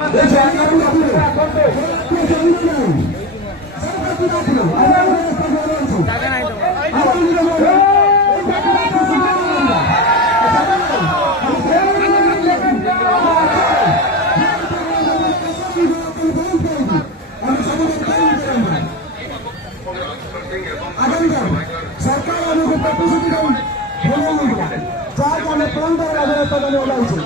सरकार आमको प्रतिश्रुति जहाँ आम प्रण राजरास्ता ओह्लैछु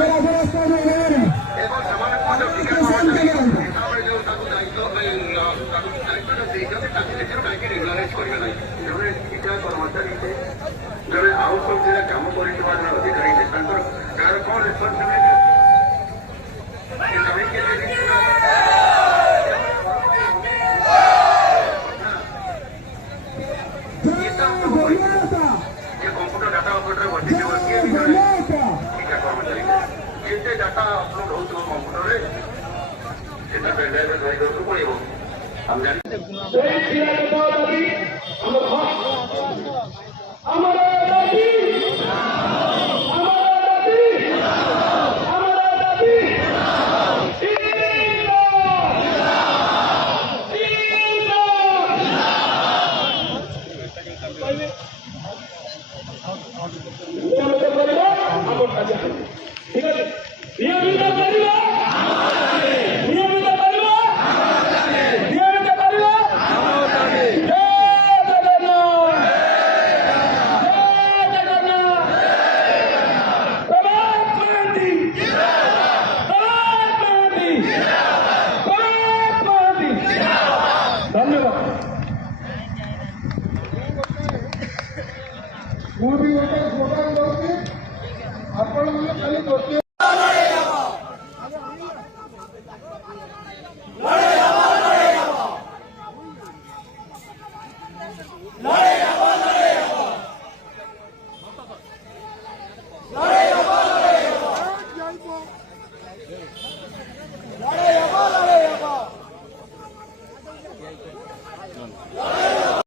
राजरास्ता जड़े आउट ऑफ जिला काम अधिकारी कौन रेस्पॉन्सिबिलिटी कंप्यूटर डाटा ऑपरेटर कर्मचारी जिते डाटा अपलोड हो कंप्यूटर पड़ो हम ମୁଁ ବି ଗୋଟେ ସ୍ଲୋଗାନ ଦଉଛି ଆପଣ ଖାଲି ଗୋଟିଏ